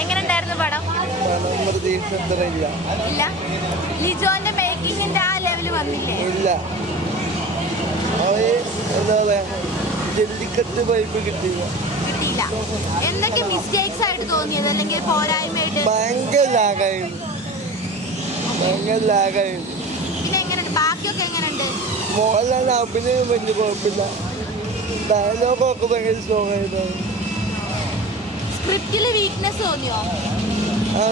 എങ്ങനെ ഉണ്ടായിരുന്നു പടം? ഇല്ല. ലിജോന്റെ മേക്കിങ്ങിന്റെ ആ ലെവൽ വന്നില്ലേ? ഇല്ല ജല്ലിക്കട്ട് കിട്ടിയില്ല. കിട്ടിയില്ല എന്തൊക്കെ മിസ്റ്റേക്സ് ആയിട്ട് തോന്നിയത്? അല്ലെങ്കിൽ പോരായ്മയായിട്ട്? ഭയങ്കര ലാഗായിരുന്നു ഭയങ്കര ലാഗായിരുന്നു പിന്നെ എങ്ങനെയുണ്ട്? ബാക്കിയൊക്കെ എങ്ങനെയുണ്ട്? മോഹൻലാൽ അഭിനയം വലിയ കുഴപ്പമില്ല. ഡയലോഗൊക്കെ ഭയങ്കര സ്ട്രോങ് ആയിരുന്നു സ്ക്രിപ്റ്റിൽ വീക്ക്നെസ് തോന്നിയോ?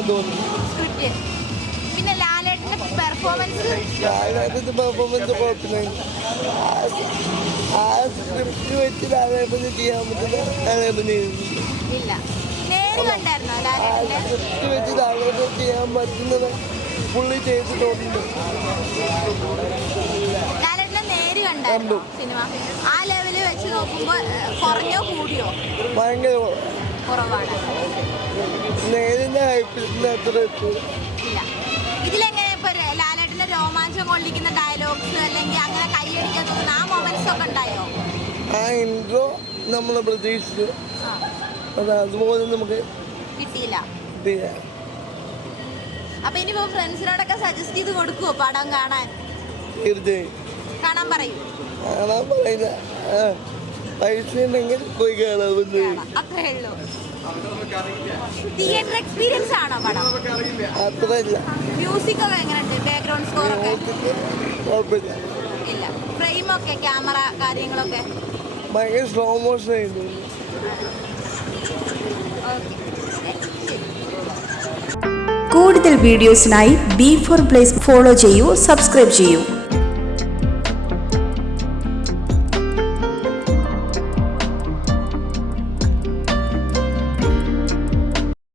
തോന്നി സ്ക്രിപ്റ്റ് പിന്നെ ലാലേട്ടന്റെ പെർഫോമൻസ് പെർഫോമൻസ് കുഴപ്പമില്ല. ആ സ്ക്രിപ്റ്റ് വെച്ച് ലാലേട്ടന് ചെയ്യാൻ പറ്റുന്ന ലാലേട്ടന് ഇല്ല. നേര് കണ്ടായിരുന്നോ ആ ലാലേട്ടന്റെ സ്ക്രിപ്റ്റ് വെച്ച് ലാലേട്ടന് ചെയ്യാൻ പറ്റുന്നത് പുള്ളി ചെയ്തിട്ടുണ്ട്. ലാലേട്ടനെ നേര് കണ്ടായിരുന്നോ സിനിമ? ആ ലെവലിൽ വെച്ച് നോക്കുമ്പോ ഏഹ്, കുറഞ്ഞോ കൂടിയോ? ഭയങ്കര കുറവാണ്. ഇല്ല. ഇതിലെങ്ങനെ ഇപ്പൊ ലാലേട്ടന്റെ രോമാഞ്ചം കൊള്ളിക്കുന്ന ഡയലോഗ്സ് അല്ലെങ്കിൽ അങ്ങനെ കൈയടിക്കാൻ തോന്നുന്ന ആ മൊമെന്റ്സ് ഒക്കെ ഉണ്ടായോ? ആ ഇൻട്രോ നമ്മൾ പ്രതീക്ഷിച്ചു. അത് അതുപോലെ നമുക്ക് കിട്ടിയില്ല. അപ്പൊ ഇനിയിപ്പോ ഫ്രണ്ട്സിനോടൊക്കെ സജസ്റ്റ് ചെയ്ത് കൊടുക്കുവോ പടം കാണാൻ? തീർച്ചയായും. കാണാൻ പറയും. കാണാൻ പറയില്ല. പൈസ ഉണ്ടെങ്കിൽ പോയി പറ്റും അത്രേ ഉള്ളൂ. തിയേറ്റർ എക്സ്പീരിയൻസ് ആണോ പടം? മ്യൂസിക് ഒക്കെ എങ്ങനെയുണ്ട്? ബാക്ക്ഗ്രൗണ്ട് സ്കോർ ഒക്കെ? കുഴപ്പമില്ല. ഇല്ല. ഫ്രെയിം ഒക്കെ ക്യാമറ കാര്യങ്ങളൊക്കെ? ഭയങ്കര സ്ലോ മോഷൻ ആയിരുന്നു. കൂടുതൽ വീഡിയോസിനായി ബി ഫോർ പ്ലേസ് ഫോളോ ചെയ്യൂ സബ്സ്ക്രൈബ് ചെയ്യൂ.